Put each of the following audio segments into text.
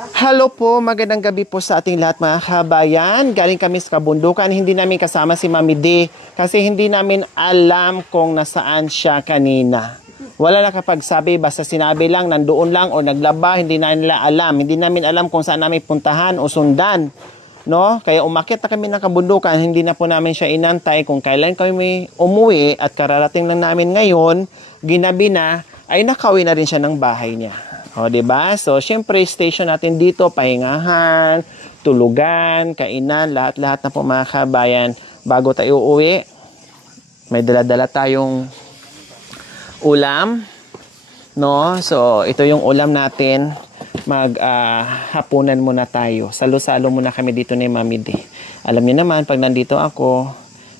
Hello po, magandang gabi po sa ating lahat mga kabayan. Galing kami sa kabundukan, hindi namin kasama si Mami D kasi hindi namin alam kung nasaan siya kanina. Wala nakapagsabi, basta sinabi lang, nandoon lang o naglaba, hindi na nila alam. Hindi namin alam kung saan namin puntahan o sundan. No? Kaya umakyat na kami ng kabundukan, hindi na po namin siya inantay kung kailan kami umuwi at kararating lang namin ngayon, ginabi na, ay nakauwi na rin siya ng bahay niya. O, diba? So, syempre, station natin dito, pahingahan, tulugan, kainan, lahat-lahat na po mga kabayan. Bago tayo uuwi, may dala-dala tayong ulam, no? So, ito yung ulam natin. Hapunan muna tayo. Salo-salo muna kami dito ni Mami D. Alam niyo naman, pag nandito ako,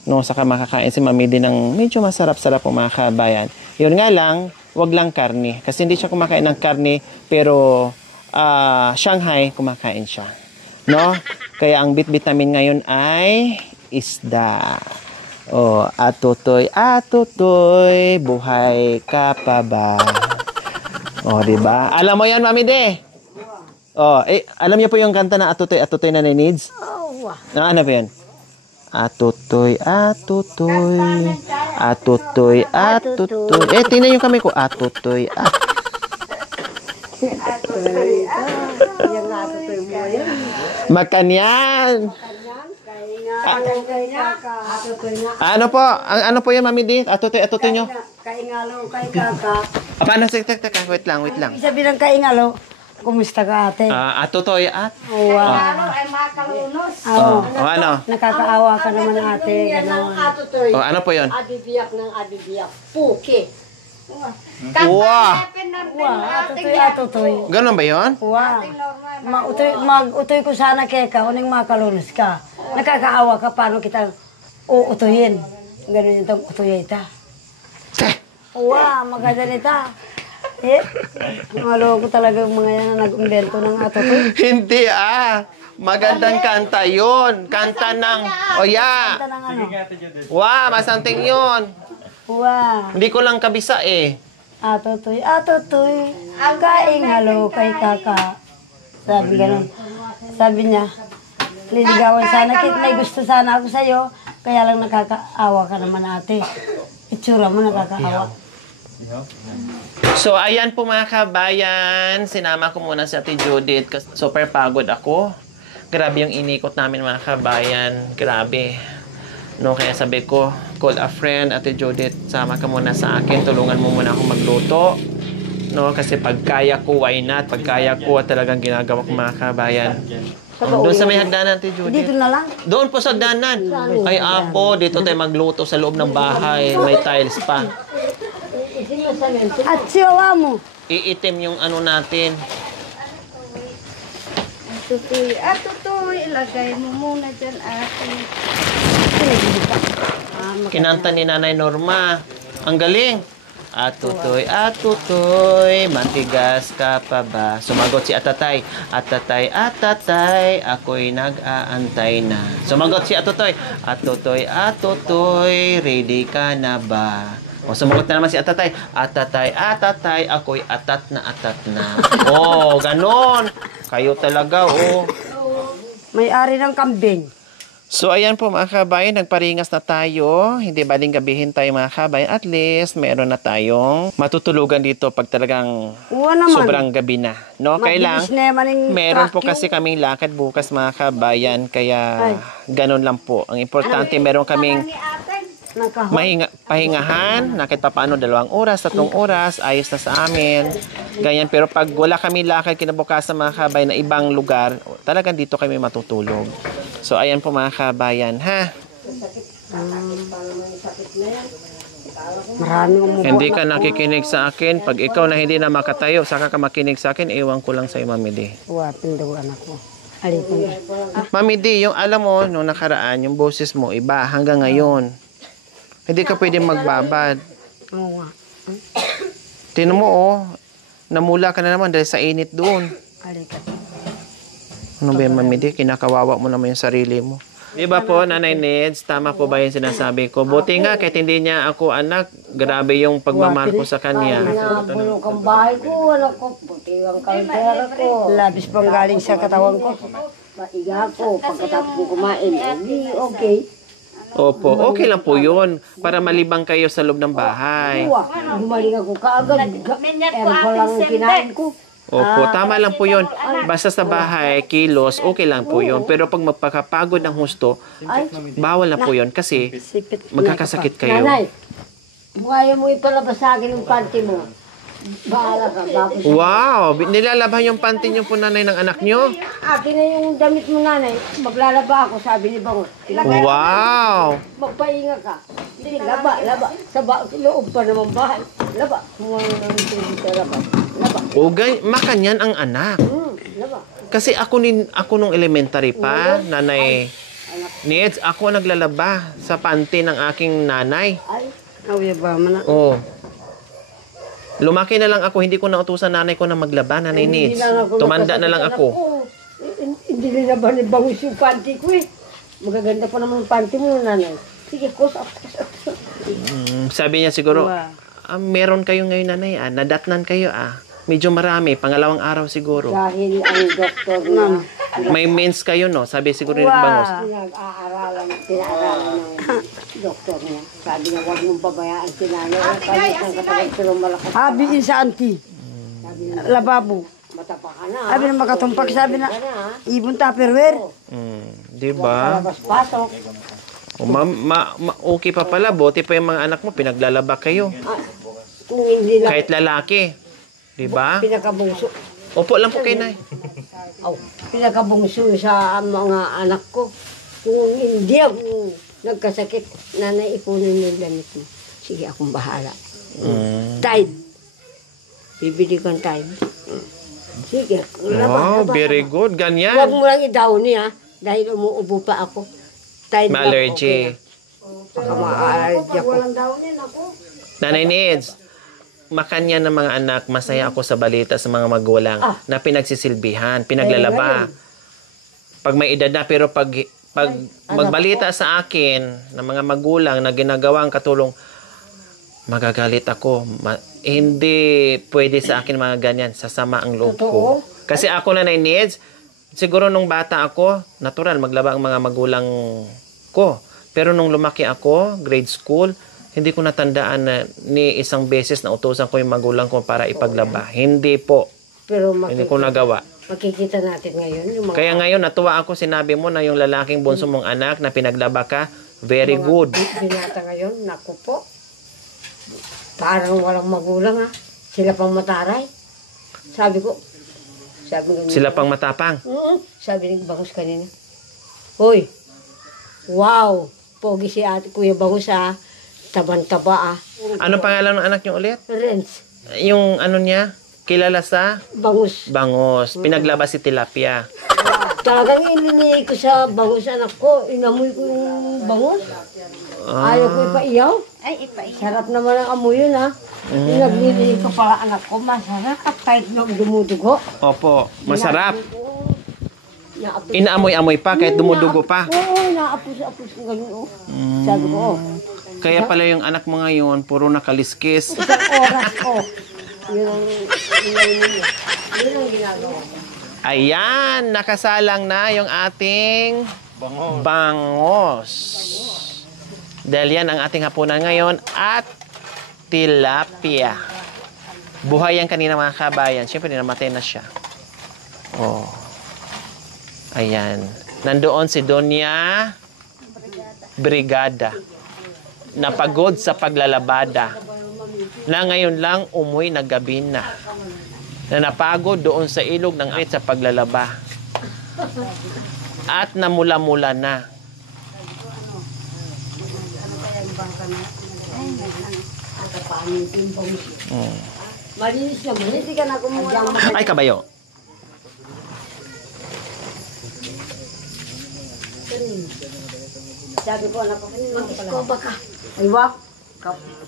no, saka makakain si Mami D ng medyo masarap-sarap po mga kabayan. Yun nga lang, wag lang karne. Kasi hindi siya kumakain ng karne, pero Shanghai, kumakain siya. No? Kaya ang bit-bit namin ngayon ay isda. Oh, atutoy, buhay ka pa ba? Oh, diba? Alam mo yan, Mami D? Oh, alam niyo po yung kanta na atutoy na needs? Ano po yan? Atutoy. Tingnan yung kami ko. Atutoy. Makanyan. Ano po? Ano po yan, Mami D? Atutoy nyo? Kaingalo, kay kaka. Paano? Teka. Wait lang. Sabi ng kaingalo, kumusta ka ate? Atutoy at? Wow. Ay makalunos. Ano? Nakakaawa ka naman ate. Ganon. Ano po yun? Adibiyak ng adibiyak. Puki. Wow! Atutoy. Ganon ba yun? Wow. Mag-utoy ko sana keka, uning makalunos ka. Nakakaawa ka, paano kita uutuyin? Ganon yung utuya ita. Wow, maganda nita. Maloko talaga yung mga yan na nag-invento ng atutoy. Hindi magandang kanta yun. Kanta ng Oya. Kanta ng ano? Wow, masanting yun. Wow. Hindi ko lang kabisa Atutoy, kaingalo kay kaka. Sabi ganun. Sabi niya, liligawan sana kita, may gusto sana ako sa'yo, kaya lang nakakaawa ka naman ate. Itsura mo nakakaawa. So, ayan po mga kabayan. Sinama ko muna si Ate Judith kasi super pagod ako. Grabe yung inikot namin mga kabayan. Grabe. No, kaya sabi ko, call a friend, Ate Judith, sama ka muna sa akin. Tulungan mo muna ako magluto. No, kasi pag kaya ko, why not? Pag kaya ko, talagang ginagawa ko mga kabayan. Doon sa may hagdanan, Ate Judith. Dito na lang. Doon po sa hagdanan. Ay, apo, dito tayo magluto sa loob ng bahay. May tiles pa. At siyawa mo. Iitim yung ano natin. Atutoy, ilagay mo muna dyan ate. Kinanta ni Nanay Norma. Ang galing. Atutoy, matigas ka pa ba? Sumagot si Atatay. Atatay, ako'y nag-aantay na. Sumagot si Atutoy. Atutoy, ready ka na ba? O, sumagot na naman si Atatay. Atatay, ako'y atat na. Oh, ganon. Kayo talaga, oh. May-ari ng kambing. So, ayan po mga kabayan, nagparingas na tayo. Hindi baling gabihin tayo mga kabayan. At least, meron na tayong matutulugan dito pag talagang sobrang gabi na. No? Kailang, meron po kasi kaming lakad bukas mga kabayan. Kaya, ganun lang po. Ang importante, meron kaming pahingahan na kahit paano 2 oras, 3 oras, ayos na sa amin. Ganyan. Pero pag wala kami lakad kinabukasan mga kabayan na ibang lugar, talagang dito kami matutulog. So, ayan po mga kabayan, ha? Hindi ka nakikinig sa akin. Pag ikaw na hindi na makatayo, saka ka makinig sa akin, ewan ko lang sa'yo, Mami D. Pinduguan ako. Mami D, yung alam mo, nung nakaraan, yung boses mo, iba hanggang ngayon. Hindi ka pwede magbabad. Oo nga. Tinan mo, namula ka na naman dahil sa init doon. Ano ba yan, Mami D? Kinakawawa mo naman yung sarili mo. Di ba po, Nanay Neds, tama po ba yung sinasabi ko? Buti nga, kahit hindi niya ako anak, grabe yung pagmamahal ko sa kanya. Nabulok ang bahay ko, anak ko, puti ang kaltera ko. Labis pang galing sa katawan ko. Maiga ko, pagkatapos ko kumain, hindi okay. Opo, okay lang po yun. Para malibang kayo sa loob ng bahay. Gumaling ako kaagad. Ano pa lang ang kinain ko. Opo, tama lang po yun. Basta sa bahay, kilos, okay lang po yun. Pero pag magpakapagod ng husto, bawal na po yun kasi magkakasakit kayo. Nanay, kaya mo ipalabas sa akin yung panty mo. Bahala ka. Tapos, Wow! Nilalaban yung panty niyo po, nanay, ng anak niyo? akin na yung damit mo, nanay. Maglalaba ako, sabi ni Bango. Wow! Magpahinga ka. Hindi, laba. Sa loob pa naman bahay. Laba. Kung ano nang sa laba. Laba. Makanyan ang anak. Laba. Kasi ako nung elementary pa, nanay Neds, ako naglalaba sa panty ng aking nanay. Ay, awya ba man na? Oh. Lumaki na lang ako, hindi ko nautusan nanay ko na maglaba, nanay Neds. Tumanda na lang ako. Hindi rin na ba ni Bangus yung panty ko eh. Magaganda pa naman yung panty mo, nanay. Sige, close up. Sabi niya siguro, meron kayo ngayon, nanay, nadatnan kayo, Medyo marami, pangalawang araw siguro. Dahil ang doktor na May mens kayo, no? Sabi siguro ni Bangus. pinag-aaralan ng doktor niya. Sabi niya, huwag mong babayaan si nanay. Kahit ang katawan pero malakas. Habi sa auntie. Lababo. Matapa ka na. Sabi na makatumpak, sabi na, ibon tupperware. Di ba? Labas-pasok. Okay pa pala, buti pa yung mga anak mo, pinaglalaba kayo. Kung hindi lang Kahit lalaki. Di ba? pinakabungso. Opo lang po kayo, nay. Pinakabungso sa mga anak ko. Kung hindi ako nagkasakit, nanay, ipunin yung damit mo. Sige, akong bahala. Tide. Bibili kang tide. Sige. Wow, very good. Huwag Ganyan. mo lang i-down niya dahil umuubo pa ako. Tide lang, Ma-allergy. Baka ma-allergy ako. Nanay Neds, makanya ng mga anak, masaya ako sa balita sa mga magulang na pinagsisilbihan, pinaglalaba. Pag may edad na, pero pag magbalita sa akin ng mga magulang na ginagawang katulong, magagalit ako. Hindi pwede sa akin mga ganyan. Sasama ang loob ko. Kasi ako, Nanay Neds, siguro nung bata ako, natural, maglaba ang mga magulang ko. Pero nung lumaki ako, grade school, hindi ko natandaan na ni isang beses na utusan ko yung magulang ko para ipaglaba. Hindi po. Pero Hindi ko nagawa. makikita natin ngayon yung mga Kaya ngayon, natuwa ako, sinabi mo na yung lalaking bunso mong anak na pinaglaba ka, very good. binata ngayon. Naku po. Parang walang magulang Sila pang mataray. Sabi ko. Sila pang matapang. Sabi ni Bangus kanina. Hoy. Wow. Pogi si ate Kuya Bangus Taban-taba Ano pangalan ng anak niyo ulit? Renz. Yung ano niya? Kilala sa? Bangus. Bangos. Pinaglaba si Tilapia. Talagang ilinigay ko sa bangus anak ko. Inamoy ko yung bangus. Ayaw ko ipaiyaw. Ay, ipaiyak. Sarap naman ang amoy yun Naglilinig ko pala anak ko. Masarap kahit dumudugo. Opo. Masarap. Naapos. Inaamoy-amoy pa kahit dumudugo pa. Oo, naapos-apos ko ganun. Sabi ko, Kaya pala yung anak mo ngayon, puro nakaliskis. isang oras Yun ang ginagawa ko. Ayan, nakasalang na yung ating bangos. Dahil yan ang ating hapunan ngayon at tilapia. Buhay yan kanina mga kabayan. Siyempre, namatay na siya. Oh. Ayan. Nandoon si Donya Brigada. Napagod sa paglalabada. Na ngayon lang umuwi na gabi na. Na napagod doon sa ilog ng sa paglalaba. At namula-mula na. Malinis naman. Hindi ka na kumuha. Ay, kabayo. Sabi ko, anak ko, mag-iskoba ka. Ay, wak.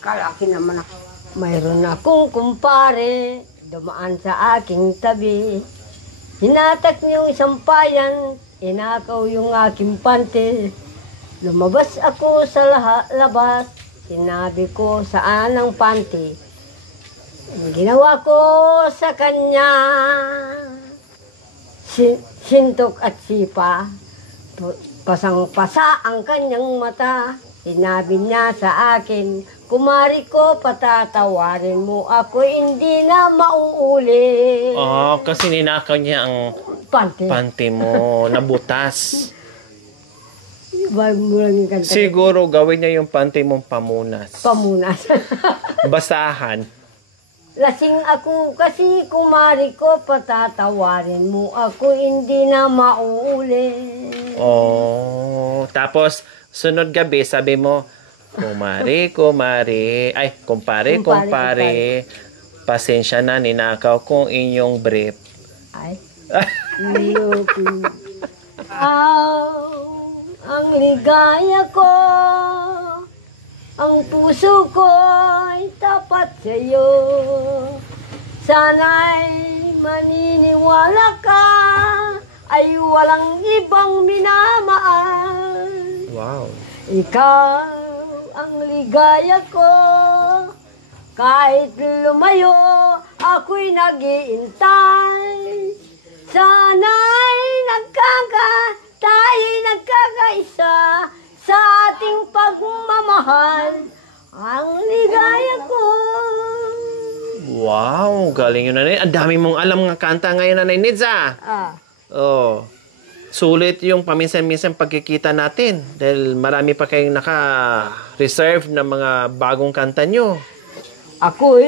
Kalaki naman ako. Mayroon akong dumaan sa aking tabi. Hinatak niyong isang payan, inakaw yung aking pante. Lumabas ako sa labas, sinabi ko saan ang pante. Ginawa ko sa kanya, sintok at sipa, pasang-pasa ang kanyang mata. Sinabi niya sa akin, kumari ko, patatawarin mo ako, hindi na mauuli. Oh, kasi ninakaw niya ang Pante. panty mo, nabutas. Iba mo lang yung kanta. Siguro gawin niya yung panty mong pamunas. Pamunas. Basahan. Lasing ako kasi kumari ko, patatawarin mo ako, hindi na mauuli. Oh, tapos sunod gabi sabi mo, kumpare, pasensya na, ninakaw kong inyong brief. Ay, looking. Ang ligaya ko, ang puso ko'y tapat sa'yo. Sana'y maniniwala ka, ay walang ibang minamahal. Wow. Ikaw ang ligaya ko, kahit lumayo, ako'y nag-iintay. Sana'y tayo'y nagkakaisa sa ating pagmamahal, ang ligaya ko. Wow, galing yun, Nanay. Ang dami mong alam nga kanta ngayon, Nanay Nidza. Oh. Sulit yung paminsan-minsan pagkikita natin dahil marami pa kayong naka-reserve na mga bagong kanta nyo. Ako'y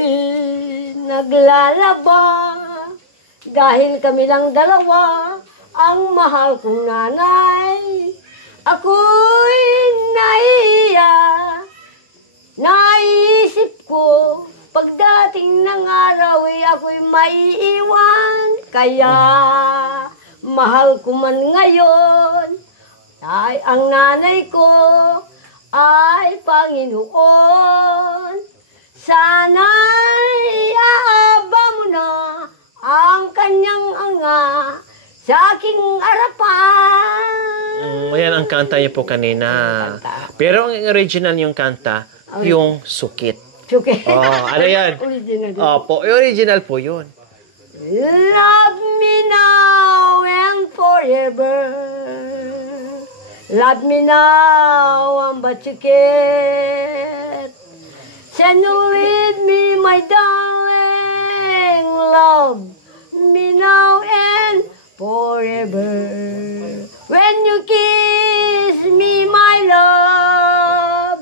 naglalaba dahil kami lang dalawa ang mahal kong nanay. Ako'y nahiya, naisip ko pagdating ng araw ay ako'y maiiwan. Kaya mahal ko man ngayon, ay ang nanay ko ay Panginoon. Sana'y aaba mo na ang kanyang anga sa aking harapan. Ayan ang kanta niyo po kanina. Pero ang original yung kanta, yung Sukit. Sukit. Oh, ano yan? Original. Opo, original po yun. Love me now and forever. Love me now and but you can't. Send you with me, my darling. Love me now and forever. When you kiss me, my love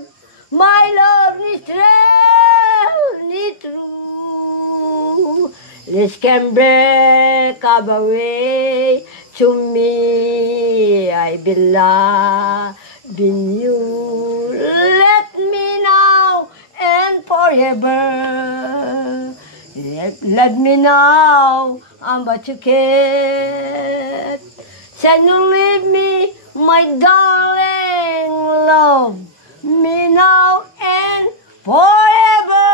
is really true. This can break away to me. I belong in you. Let me now and forever. Let me now, but you can't. Can you leave me, my darling, love me now and forever.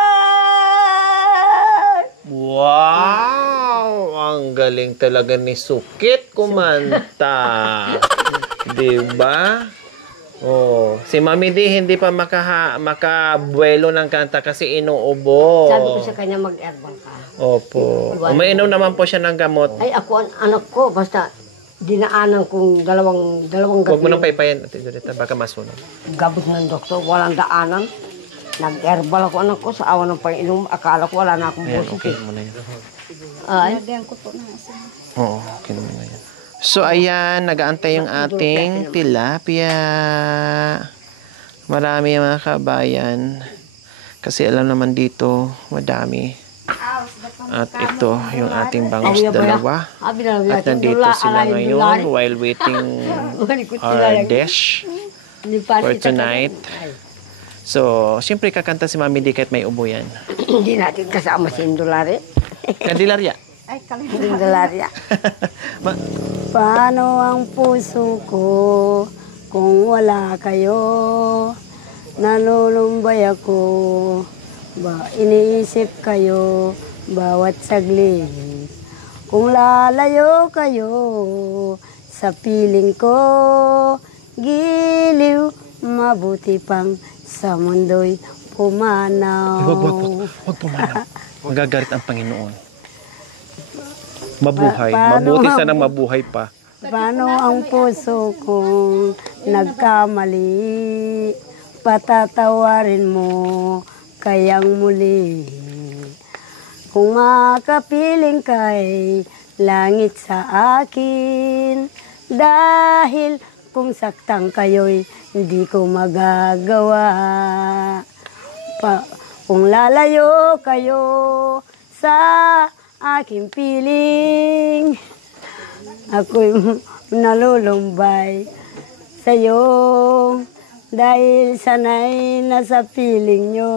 Wow! Ang galing talaga ni Sukit kumanta. Diba? Oh, si Mami D hindi pa makabuelo ng kanta kasi inuubo. Sabi ko sa kanya mag-herbal ka. Opo. Umainom naman po siya ng gamot. Ay, ako, anak ko, basta dinaanan kong dalawang gabi. Huwag mo nang paypayan, Ate Jolita, baka masunog. Gabot ng doktor, walang daanan. Nag-herbal ako, anak ko, sa awa ng pang-inom. Akala ko wala na akong Ayan, boses. okay mo na yan. Ay, Oo, okay naman na yan. So, ayan, nag-aantay yung ating tilapia. Marami yung mga kabayan. Kasi alam naman dito, madami. At ito, yung ating bangus dalawa. At nandito sila ngayon while waiting our dish for tonight. So, siyempre kakanta si Mami D kahit may ubo yan. Hindi natin kasama si Indulari. Kandilarya. Ay, Indulari. Paano ang puso ko kung wala kayo? Nalulumbay ako, ba iniisip kayo bawat saglit. Kung lalayo kayo, sa piling ko. Giliw, mabuti pang sa mundo'y pumanaw. Huwag pumanaw. Magagalit ang Panginoon. Mabuhay. Paano Mabuti ang- sanang mabuhay pa. Paano ang puso kong nagkamali? Patatawarin mo kayang muli. Kung makapiling kay langit sa akin, dahil kung saktang kayo'y hindi ko magagawa. Kung lalayo kayo sa aking piling, ako'y nalulumbay sa'yo dahil sanay nasa piling nyo.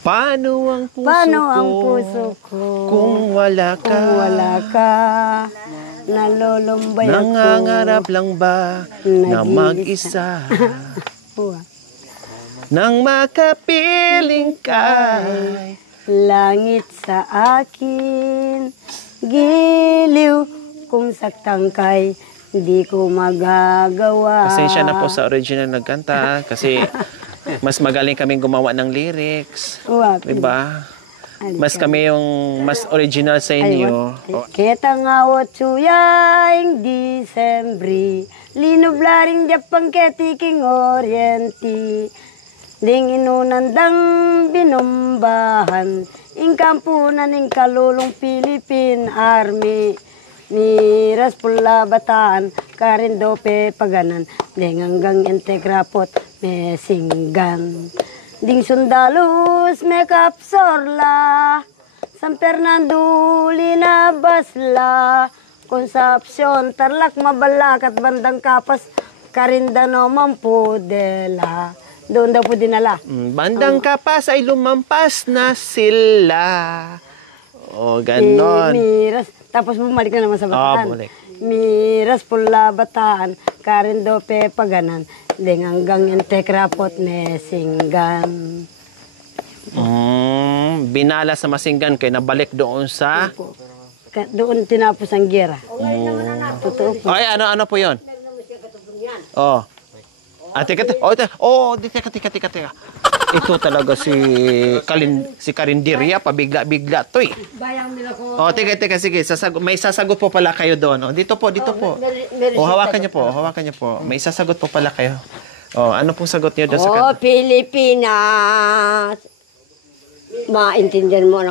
Paano ang puso Paano ko? ang puso ko Kung wala ka? kung wala ka? Nalulumbay ako. Nangangarap lang ba na Nag-iisa. mag-isa? Nang makapiling ka. Langit sa akin, giliw kung saktang kay hindi ko magagawa. Pasensya na po sa original nagkanta kasi mas magaling kaming gumawa ng lyrics. Diba? Mas kami yung mas original sa inyo. Kita nga watsuyang Disembri, linublaring Japang ketiking orienti, ding inunandang binumbahan, ingkampunan ing kalulong Philippine Army, miras pula bataan, karindope paganan, ding hanggang integrapot, mesinggan. Ding sundalus me kapsorla, San Fernando linabasla, Concepcion, Tarlac, Mabalak at Bandang Kapas, Carindano, Mampudela. Doon daw po dinala. Bandang Kapas ay lumampas na sila. O, ganon. Miras. Tapos bumalik na naman sa Bataan. bumalik. Miras pula Bataan, Carindope paganan, ding hanggang integrapot mesinggan. Binala sa Masinggan kaya nabalik doon sa... Doon tinapos ang gira. Totoo po. Ay, ano po yun? Oh. Teka. Teka. Ito talaga si Karinderya, pabigla-bigla to eh. Teka, sige. May sasagot po pala kayo doon. Dito po. Hawakan niyo po. May sasagot po pala kayo. Ano pong sagot niyo doon sa kanta? Pilipinas. Maintindihan mo na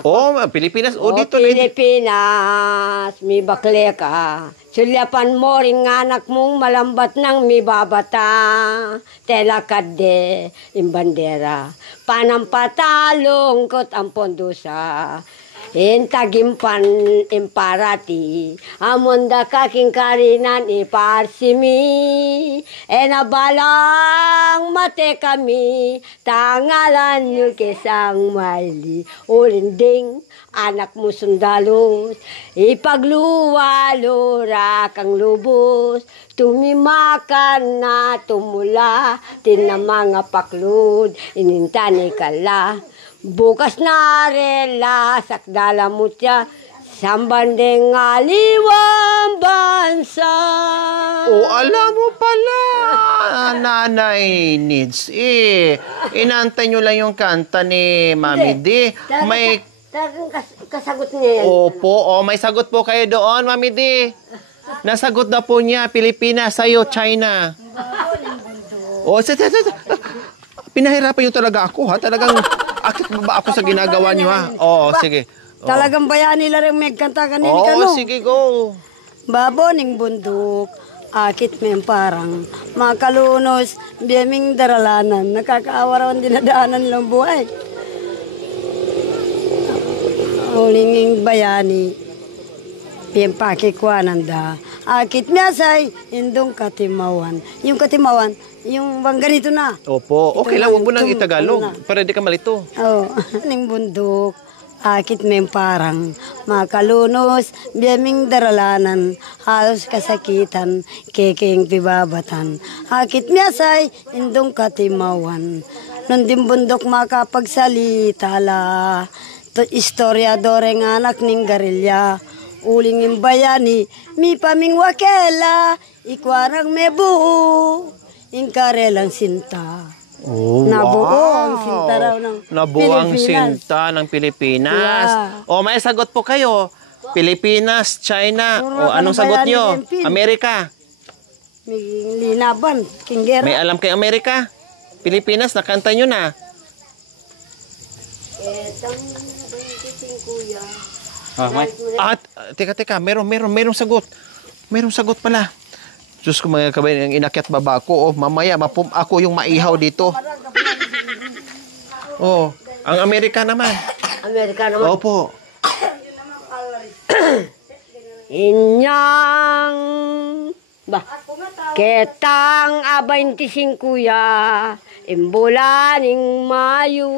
Pilipinas. Dito na. Pilipinas, mi bakle ka. Sulyapan mo ring anak mong malambat ng mi babata. Tela kade, imbandera. Panampatalong kot ang pondusa. Intagimpan imparati. Amunda kaking karinan iparsimi. Enabalang mate kami. Tangalan nyo kisang maili. Ulinding anak mo sundalot. Ipagluwalura kang lubos. Tumimakan na tumula. Tinamanga paklud. Inintani kala. Bukas na rela, sakdala mo siya, sambandeng aliwang bansa. Alam mo pala, Nanay Needs. Inantay nyo lang yung kanta ni Mami D. May... Kasagot niya yan. Opo, may sagot po kayo doon, Mami D. Nasagot na po niya, Pilipinas, sa'yo, China. Pinahirapan nyo talaga ako, ha? Talagang... Akit ba ako sa ginagawa niyo, ha? Sige. Talagang bayani lang rin may kanta kanini ka, no? Sige, go. Baboning bundok, akit may parang makalunos, biyaming daralanan, nakakaawa raw ang dinadaanan nilang buhay. Ulinging bayani, biyang pakikwanan da, akit miyasay, indong katimawan. Yung katimawan, yung bang ganito na. Opo. Okay lang, huwag mo nang itagalog. Para di ka malito. Ning bundok, akit may parang makalunos, biyaming daralanan, halos kasakitan, keking pibabatan. Akit miyasay, indong katimawan. Nun din bundok makapagsalita la, to istoryadore ng anak ning garilya, uling ng bayani, mi paming wakela, ikwarang mebu, inkarelang sinta. Oh, Nabuo wow. ang sinta raw ng Nabuo ang Pilipinas. sinta ng Pilipinas. O, may sagot po kayo. Pilipinas, China. O, Puro anong ka ng sagot bayani, nyo? Pilipinas. Amerika. May linaban, kinggera. May alam kay Amerika? Pilipinas, nakanta nyo na. At, teka, merong sagot. Merong sagot pala. Diyos ko mga kabayan, inakyat baba ko. Oh, mamaya, ako yung maihaw dito. Oh, ang Amerika naman. Amerika naman. Opo. Inyang ba? Ketang 25 ya, imbulaning Mayo,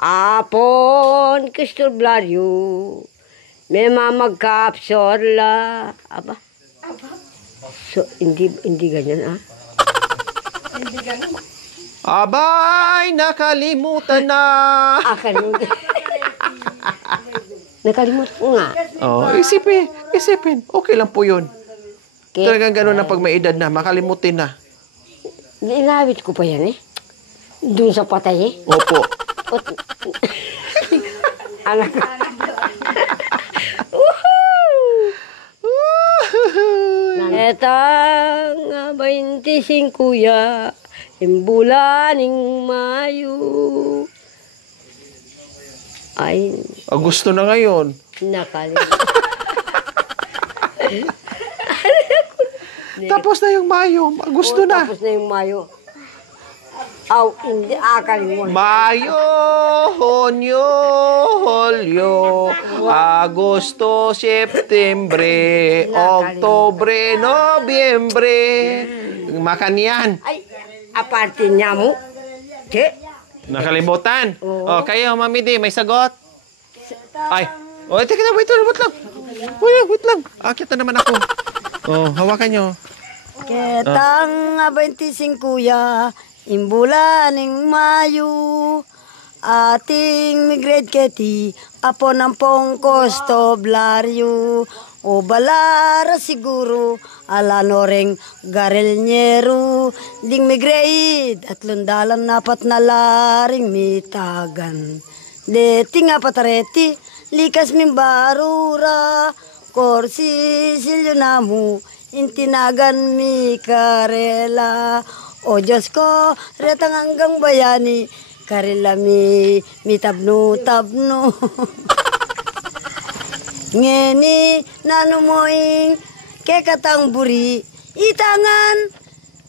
apon kistoblaryo, may mamagkapsor la. Aba? So, hindi ganyan, ah? Abay, nakalimutan na. Nakalimutan. Nakalimutan ko nga. Oh, isipin. Okay lang po yun. Talagang gano'n na pag may edad na, makalimutin na. Inawit ko pa yan, eh. Doon sa patay, eh. Opo. Anak ko. Etang 25 ya, imbulaning Mayo. Ay, Gusto na ngayon. nakalimutan. Tapos na yung Mayo. Gusto na. Tapos na yung Mayo. Aw, hindi akalimutan. Mayo, Hunyo, Hulyo, Agosto, Septembre, Oktobre, Nobyembre. Makan yan. Ay, aparte niya mo. Che? Nakalimutan. Oh, kayo, Mami D, may sagot? Ay. Oh, teka na, wait lang. Wait lang. Akit na naman ako. Oh, hawakan nyo. Ketang 25 ya, imbulaning Mayo, ating migrade keti, apo ng pongkos toblaryo, o balara siguro, ala noreng garilnyero, ding migrade, at lundalan napat na laring mitagan. De tinga patareti, likas min barura, korsi silyo namu, intinagan mi karela. O Diyos ko, retang hanggang bayani, karela mi tabno. Ngeni, nanumoing, kekatang buri, itangan,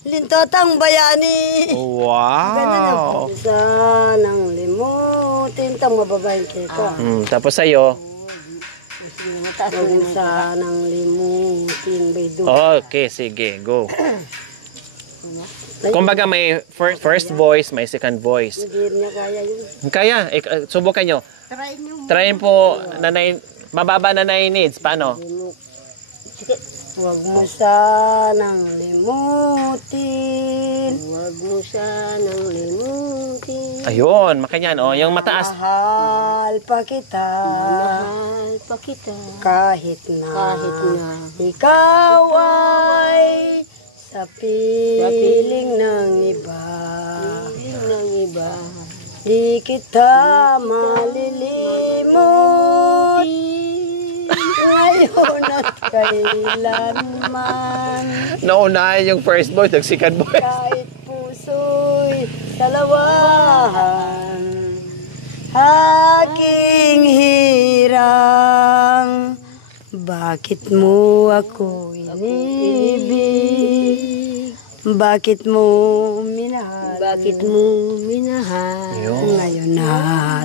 lintotang bayani. Wow. Sanang limutin, tang mababaeng keka. Tapos sa'yo. Sanang limutin, baydo. Okay, sige, go. Kumbaga may first voice, may second voice. Hindi niya kaya yun. Kaya, subukan nyo. Try po, mababa na 9 needs. Paano? Huwag mo sanang limutin. Huwag mo sanang limutin. Ayun, makanyan. Oh, yung mataas. Mahal pa kita. Mahal pa kita. Kahit na ikaw ay sa piling ng iba. Di kita malilimot ngayon at kailanman. Naunahan yung first voice, yung second voice. Kahit puso'y salawahan, aking hirang. Bakit mo ako inibig? Bakit mo minahal? Bakit mo minahal? Ngayon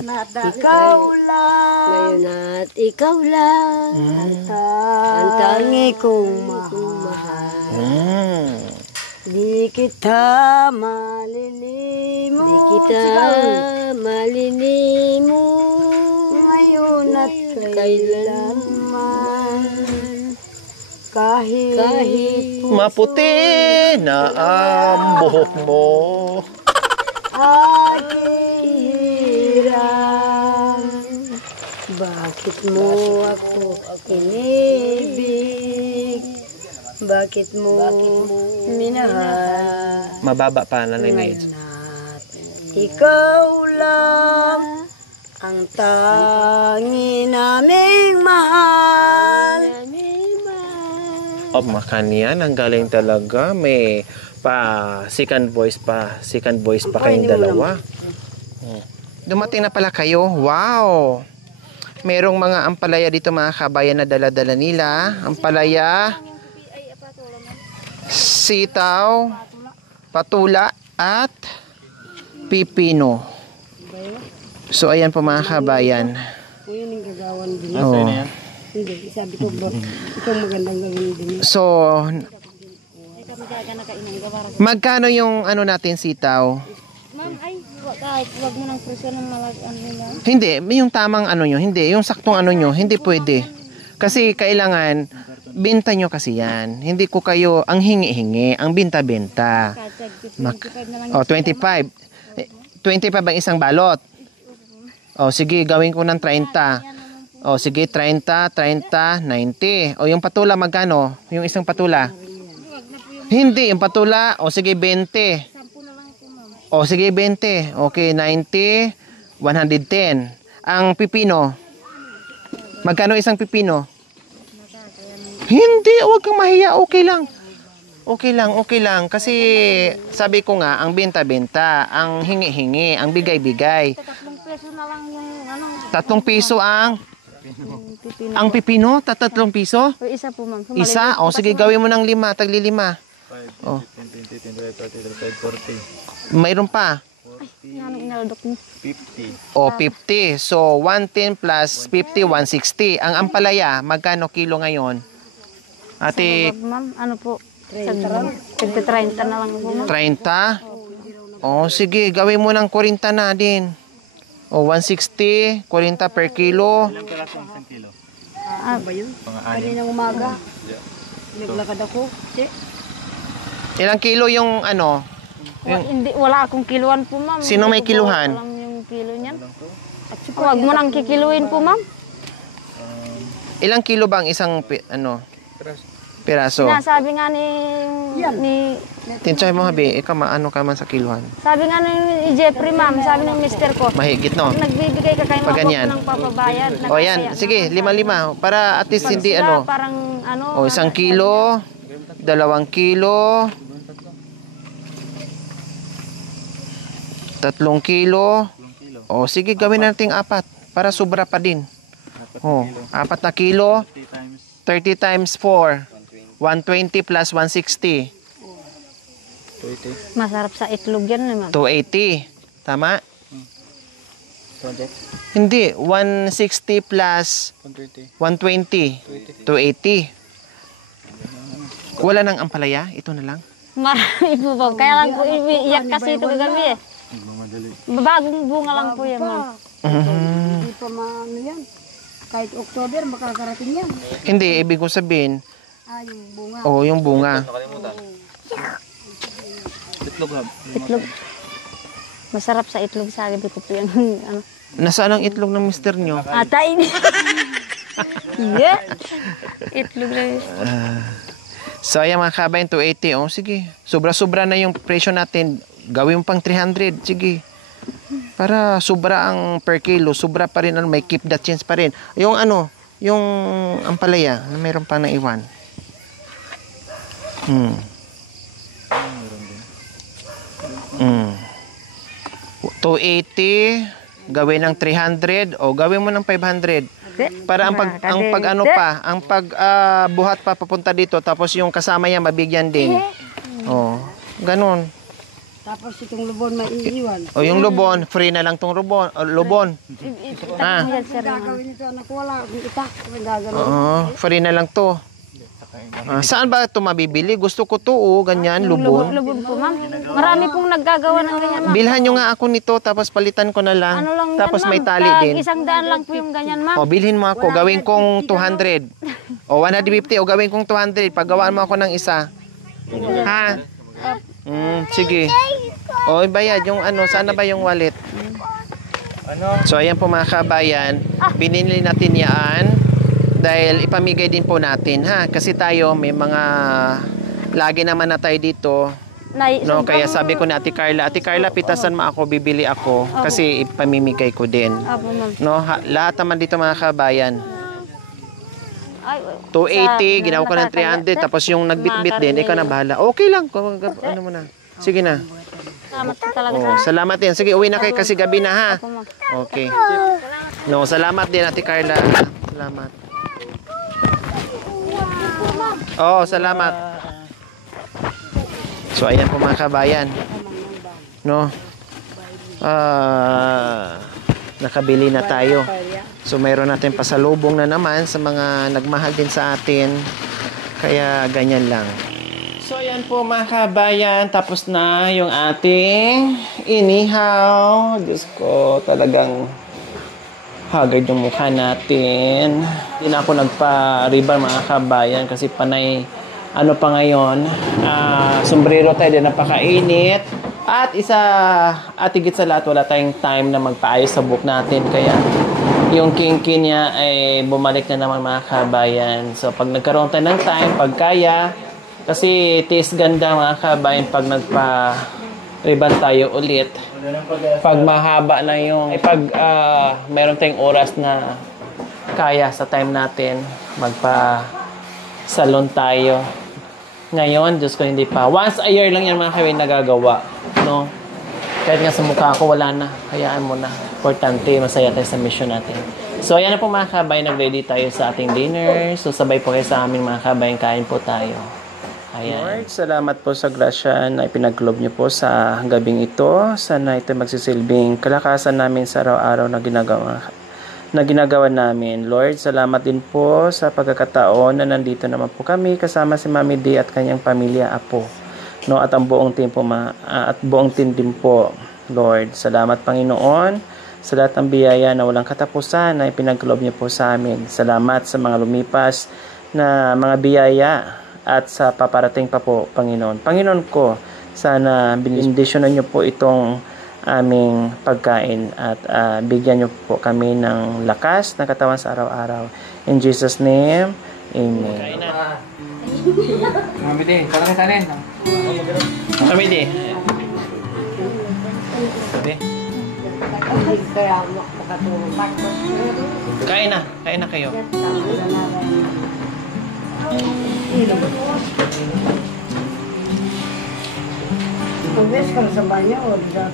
at ikaw lang. Ikaw lang. Ang tangi kong mahal. Di kita malilimot. Di kita malilimot. Ngayon at kailanman. Kahit Maputi na ang buhok mo. aking hirang. Bakit mo ako inibig? Bakit mo minahal? Mababa pa, Nanay Maid. At ikaw lang ang tangi naming mahal. Oh, makaniyan. Ang galing talaga. May second voice pa kayong dalawa. Oh. Dumating na pala kayo. Wow! Merong mga ampalaya dito mga kabayan na dala-dala nila. Ampalaya, sitaw, patula, at pipino. So, ayan po mga kabayan. Yun yung gagawan din. Oh. Hindi, sabi ko ba, itong magandang gawin din. So, magkano yung ano natin sitaw? Ma'am, ay, kahit wag mo ng presyo ng ano nila. Hindi, yung tamang ano nyo, hindi, yung saktong ano nyo, hindi pwede. Kasi kailangan, binta nyo kasi yan. Hindi ko kayo, ang hingi-hingi, ang binta-binta. Oh, 25. 25 ang isang balot. Oh, sige, gawin ko ng 30. Oh, sige, 30, 30, 90. Oh, yung patula, magkano? Yung isang patula? Hindi, yung patula, oh, sige, 20. O, sige, 20. Okay, 90, 110. Ang pipino. Magkano isang pipino? Hindi, huwag kang mahiya. Okay lang. Okay lang, okay lang. Kasi, sabi ko nga, ang benta-benta, ang hingi-hingi, ang bigay-bigay. 3 peso na lang yung ano. 3 piso ang pipino? 3 piso? O isa po, ma'am. Isa? O, sige, gawin mo ng 5, tagli 5. Oh. 40. Mayroon pa. Anong inaldok niyo? 50. O, 50. So, 110 plus 50, 160. Ang ampalaya, magkano kilo ngayon? Ate, Ma'am, ano po? 30 na lang po, ma'am. 30? O, sige, gawin mo ng 40 na din. O, 160, 40 per kilo. Ilang peraso ang 1 kilo? Ah, ba yun? Kaninang umaga. Naglakad ako. Ilang kilo yung ano? Hindi, wala akong kiluan po, ma'am. Sino may Hindi ko po kiluhan? alam yung kilo niyan. Huwag mo nang kikiluin po, ma'am. Ilang kilo ba ang isang piraso? Sinasabi nga ni Tinsay mo, habi, ikaw maano ka man sa kiluhan? sabi nga ni Jeffrey, ma'am, sabi ng mister ko, Mahigit, no? nagbibigay ka kayo Pag ganyan. ng papabayad. O, yan. Sige, 5-5. Para at least hindi ano. Parang ano. O, 1 kilo, 2 kilo, 3 kilo. O, sige, gawin natin 4 para sobra pa din. O, 4 na kilo, 30 times 4, 120 plus 160, 20. Masarap sa itlog yan, ma'am. 280. Tama? 100. Hindi, 160 plus 120, 120. 280. Wala nang ampalaya? Ito na lang? Marami po ba? Kaya lang po iiyak kasi ito kagabi eh. Bagong bunga lang po yan, ma'am. Hindi pa maano yan. Kahit October, makakarating yan. Hindi, ibig ko sabihin, Yung bunga. oh, yung bunga. Itlog hab. Itlog. Masarap sa itlog, sabi ko po yan. Ano. Nasaan ang itlog ng mister nyo? Atain. Yeah. Itlog na yun. So, ayan mga kabayan, 280. Oh, sige. Sobra-sobra na yung presyo natin. Gawin mo pang 300. Sige. Para sobra ang per kilo. Sobra pa rin. May keep that chance pa rin. Yung ano, yung ampalaya na mayroon pa na iwan. 280. Gawin ng 300. O, gawin mo ng 500. Para ang buhat pa papunta dito, tapos yung kasama niya mabigyan din. Oh, ganun. Tapos itong lubon maiiwan. O yung lubon, free na lang tong lubon. Lubon. Gagawin ito, anak ko, wala akong itak. Gagawin. Oo, free na lang to. Saan ba ito mabibili? Gusto ko to, ganyan, lubon. Lubog po, ma'am. Marami pong naggagawa ng ganyan, ma'am. Bilhan nyo nga ako nito, tapos palitan ko na lang. Ano lang Tapos yan, may ma'am? tali din. 100 lang po yung ganyan, ma'am. O, bilhin mo ako. Gawin kong 200. O, 150. O, gawin kong 200. Paggawaan mo ako ng isa. Ha? Sige. O, bayad. Yung ano, sana ba yung wallet? So ayan po mga kabayan, binili natin yan dahil ipamigay din po natin ha. Kasi tayo may mga lagi naman na tayo dito. No, kaya sabi ko na Ate Carla, pitasan mo ako, bibili ako kasi ipamimigay ko din. Apo, ma'am. No, lahat naman dito mga kabayan. Ay, 280, ginawa ko ng 300, tapos yung nagbitbit din, ikaw na bahala. Okay lang, ano mo na. Sige na. salamat po talaga. Oh, salamat din. Sige, uwi na kayo kasi gabi na ha. Apo, ma'am. Okay. No, salamat din Ate Carla. Salamat. Oh, salamat. So ayan po mga kabayan. No. Nakabili na tayo. So mayroon natin pasalubong na naman sa mga nagmahal din sa atin. Kaya ganyan lang. So ayan po mga kabayan, tapos na yung ating inihaw. Diyos ko, talagang hagard yung mukha natin. Hindi na ako nagpa-ribbon mga kabayan kasi panay ano pa ngayon, sombrero tayo din, napakainit. At higit sa lahat, wala tayong time na magpaayos sa buhok natin. Kaya yung kinky niya ay bumalik na naman mga kabayan. So pag nagkaroon tayo ng time, pag kaya, kasi tiis ganda mga kabayan pag nagpa-ribbon tayo ulit. Pag mahaba na yung, pag mayroon tayong oras na kaya sa time natin, magpa-salon tayo. Ngayon, Diyos ko, hindi pa. Once a year lang yan mga kawin nagagawa. No? Kahit nga sa mukha ko, wala na. Hayaan mo na. Importante, masaya tayo sa mission natin. So, ayan na po mga kabayan. Nag-ready tayo sa ating dinner. So, sabay po kayo sa amin mga kabayan. Kain po tayo. Ayan. Lord, salamat po sa grasya na ipinaglob niyo po sa gabing ito. Sana ito magsisilbing kalakasan namin sa araw-araw na ginagawa namin. Lord, salamat din po sa pagkakataon na nandito naman po kami kasama si Mami D at kanyang pamilya, apo. No, at ang buong team po at buong team din po. Lord, salamat Panginoon sa lahat ng biyaya na walang katapusan na ipinagkaloob niyo po sa amin. Salamat sa mga lumipas na mga biyaya at sa paparating pa po, Panginoon. Panginoon ko, sana benedisyonan niyo po itong aming pagkain at bigyan niyo po kami ng lakas na katawan sa araw-araw. In Jesus' name, Amen. Mami din, parang kanin. Mami din. Kain na kayo. Mag-best ka sa banyo o sa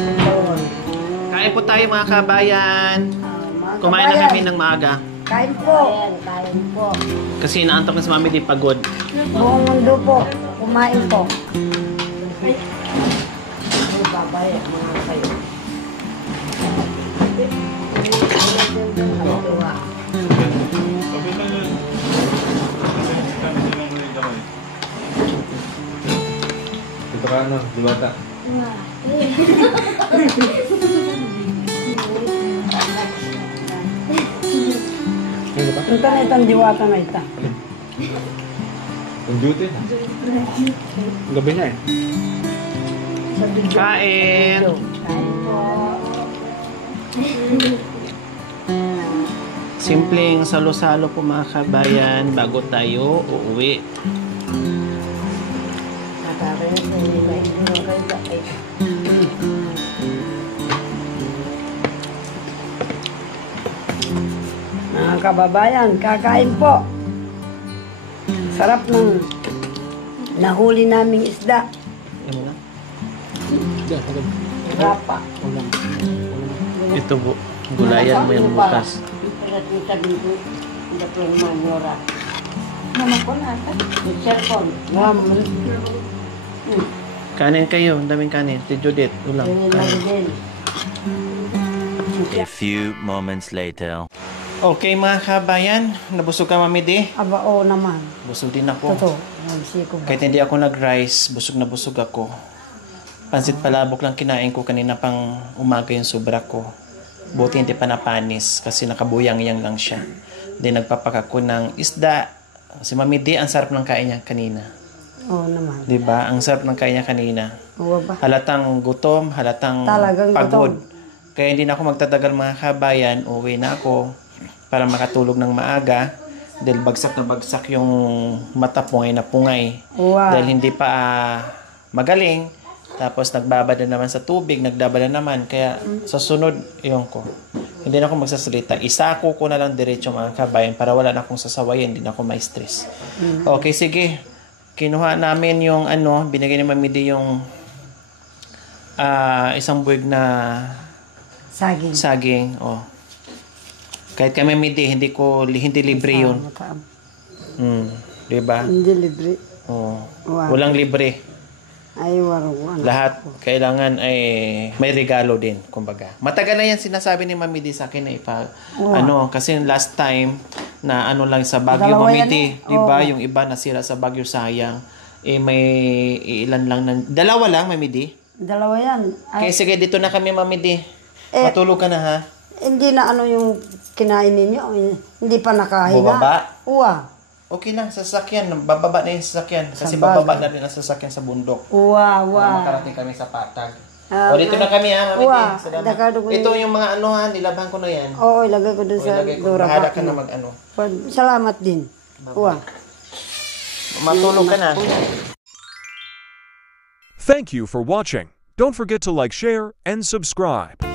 bawal? Kain po tayo mga kabayan. Kumain na kami ng maaga. Kain po. Kain po. Kasi naantok na si Mami di pagod. Buong mundo po. Kumain po. Babay, mga kayo. Ito ka ano, diwata. Ito na itong diwata na ito. Ang duty. Gabi na eh. Kain! Simpleng salo-salo po mga kabayan bago tayo uuwi. Mga kababayan, kakain po. Sarap ng nahuli naming isda. Ano na? Rapa. Ito po. Gulayan mo yung bukas. Kanin kayo. Ang daming kanin. Si Judith. Ulang. Kanin. A few moments later. Okay mga kabayan. Nabusog ka Mami di? Aba, oo naman. Busog din ako. Totoo. Nagsiko ba? Kahit hindi ako nag-rice, busog na busog ako. Pansit palabok lang kinain ko kanina pang umaga yung sobra ko. Buti hindi pa napanis kasi nakabuyang-yang lang siya. Then nagpapak ako ng isda. Si Mami D, ang sarap ng kain niya kanina. Oo naman. Diba? Ang sarap ng kain niya kanina. Oo ba? Halatang gutom, halatang Talagang pagod. gutom. Kaya hindi na ako magtatagal mga kabayan, uwi na ako para makatulog ng maaga. Dahil bagsak na bagsak yung mata, pungay na pungay. Wow. Dahil hindi pa magaling. Tapos nagbabad na naman sa tubig, nagdaba na naman. Kaya sa sunod, yun ko. Hindi na ako magsasalita. Isako ko na lang diretso mga kabayan para wala na akong sasawayin, hindi na ako ma-stress. Okay, sige. Kinuha namin yung binigay ni Mami D yung isang buwig na saging. Oh. Kahit kami Mami D, hindi libre yun. Diba? Hindi libre. Oh. Walang libre. Ay, waro. Lahat kailangan ay may regalo din, kumbaga. Matagal na yan sinasabi ni Mami D sa akin na kasi last time na lang sa Baguio Mami D, di ba? Yung iba nasira sa Baguio, sayang. May ilan lang dalawa lang Mami D. Dalawa yan. Kaya sige, dito na kami Mami D. Matulog ka na ha. Hindi na yung kinain ninyo. Hindi pa nakahinga. Bubaba? Uwa. Okay lang, sasakyan. Bababa na yung sasakyan. Kasi bababa na rin ang sasakyan sa bundok. Uwa. Para makarating kami sa patag. Dito na kami ha, Mami D. Salamat. Ito yung mga nilabhan ko na yan. Oo, ilagay ko dun sa dura. Bahala ka na Salamat din. Uwa. Matulog ka na. Thank you for watching. Don't forget to like, share, and subscribe.